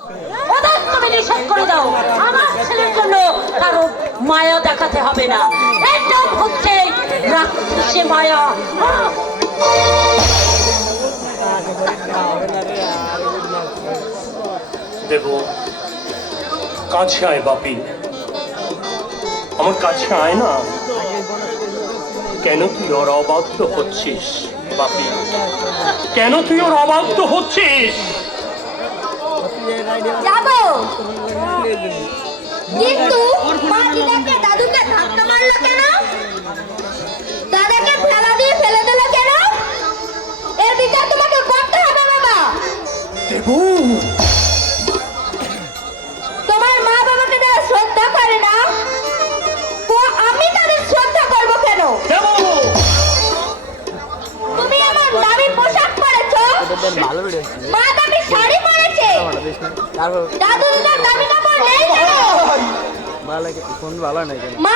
ওদের তুমি নিষেধ করে দাও, আমার ছেলের জন্য কারো মায়া দেখাতে হবে না। এটা হচ্ছে রাক্ষসী মায়া। দেব, কাছে আয় বাপি, আমার কাছে আয় না। কেন তুই ওর অবাধ্য হচ্ছিস বাপি? কেন তুই ওর অবাধ্য হচ্ছিস? যাবো, কিন্তু মা দিদাকে দাদুকে ধাক্কা মারলো কেন? দাদাকে ফেলা দিয়ে ফেলে দিল কেন? এর বিচার তোমাকে করতে হবে বাবা। দেবু, তোমার মা বাবাকে যারা শ্রদ্ধা করে না, তো আমি তাদের শ্রদ্ধা করব কেন? দেবু, তুমি আমার দামি পোশাক পরেছো, মা দামি শাড়ি পরেছে, দাদু দাদা দামি কাপড় নেই কেন? ভালো লাগে, ফোন ভালো নাই কেন? মা